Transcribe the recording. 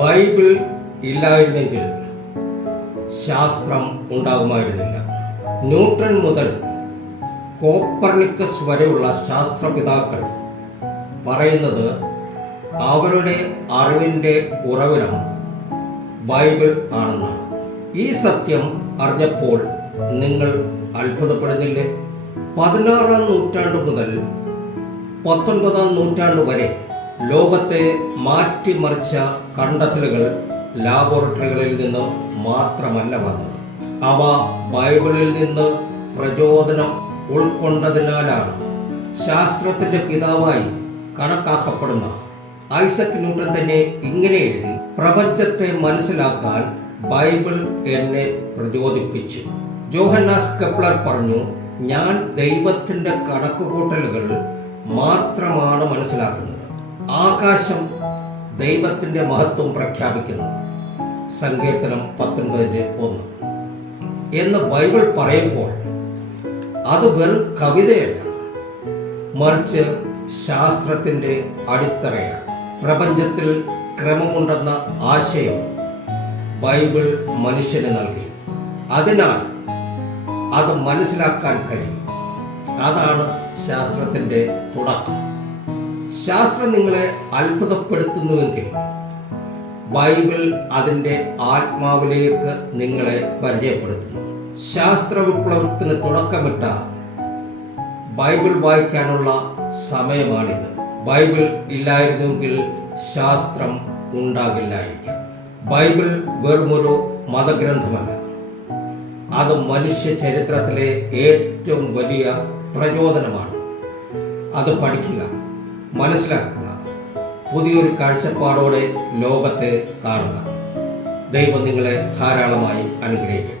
Bible ഇല്ലായിരുന്നെങ്കിൽ ശാസ്ത്രം ഉണ്ടാകുമായിരുന്നില്ല. Newton മുതൽ കോപ്പർനിക്കസ് വരെയുള്ള ശാസ്ത്രപിതാക്കൾ പറയുന്നത് അവരുടെ അറിവിൻ്റെ ഉറവിടം ബൈബിൾ ആണെന്നാണ്. ഈ സത്യം അറിഞ്ഞപ്പോൾ നിങ്ങൾ അത്ഭുതപ്പെടുന്നില്ലേ? 16-ാം നൂറ്റാണ്ട് മുതൽ 19-ാം നൂറ്റാണ്ട് വരെ ലോകത്തെ മാറ്റിമറിച്ച കണ്ടെത്തലുകൾ ലാബോറട്ടറികളിൽ നിന്ന് മാത്രമല്ല വന്നത്. അവ ബൈബിളിൽ നിന്ന് പ്രചോദനം ഉൾക്കൊണ്ടതിനാലാണ്. ശാസ്ത്രത്തിൻ്റെ പിതാവായി കണക്കാക്കപ്പെടുന്ന ഐസക് ന്യൂട്ടൺ തന്നെ ഇങ്ങനെ എഴുതി: പ്രപഞ്ചത്തെ മനസ്സിലാക്കാൻ ബൈബിൾ എന്നെ പ്രചോദിപ്പിച്ചു. ജോഹന്നാസ് കെപ്ലർ പറഞ്ഞു: ഞാൻ ദൈവത്തിൻ്റെ കണക്കുകൂട്ടലുകൾ മാത്രമാണ് മനസ്സിലാക്കുന്നത്. ആകാശം ദൈവത്തിൻ്റെ മഹത്വം പ്രഖ്യാപിക്കുന്നു. സങ്കീർത്തനം 19:1 എന്ന് ബൈബിൾ പറയുമ്പോൾ അത് വെറും കവിതയല്ല, മറിച്ച് ശാസ്ത്രത്തിൻ്റെ അടിത്തറയാണ്. പ്രപഞ്ചത്തിൽ ക്രമമുണ്ടെന്ന ആശയം ബൈബിൾ മനുഷ്യന് നൽകി. അതിനാൽ അത് മനസ്സിലാക്കാൻ കഴിയും. അതാണ് ശാസ്ത്രത്തിൻ്റെ തുടക്കം. ശാസ്ത്രം നിങ്ങളെ അത്ഭുതപ്പെടുത്തുന്നുവെങ്കിൽ ബൈബിൾ അതിൻ്റെ ആത്മാവിലേക്ക് നിങ്ങളെ പരിചയപ്പെടുത്തുന്നു. ശാസ്ത്ര വിപ്ലവത്തിന് തുടക്കമിട്ട ബൈബിൾ വായിക്കാനുള്ള സമയമാണിത്. ബൈബിൾ ഇല്ലായിരുന്നെങ്കിൽ ശാസ്ത്രം ഉണ്ടാകില്ലായിരിക്കാം. ബൈബിൾ വെറുമൊരു മതഗ്രന്ഥമല്ല, അത് മനുഷ്യ ചരിത്രത്തിലെ ഏറ്റവും വലിയ പ്രചോദനമാണ്. അത് പഠിക്കുക, മനസ്സിലാക്കുക, പുതിയൊരു കാഴ്ചപ്പാടോടെ ലോകത്തെ കാണുക. ദൈവം നിങ്ങളെ ധാരാളമായി അനുഗ്രഹിക്കും.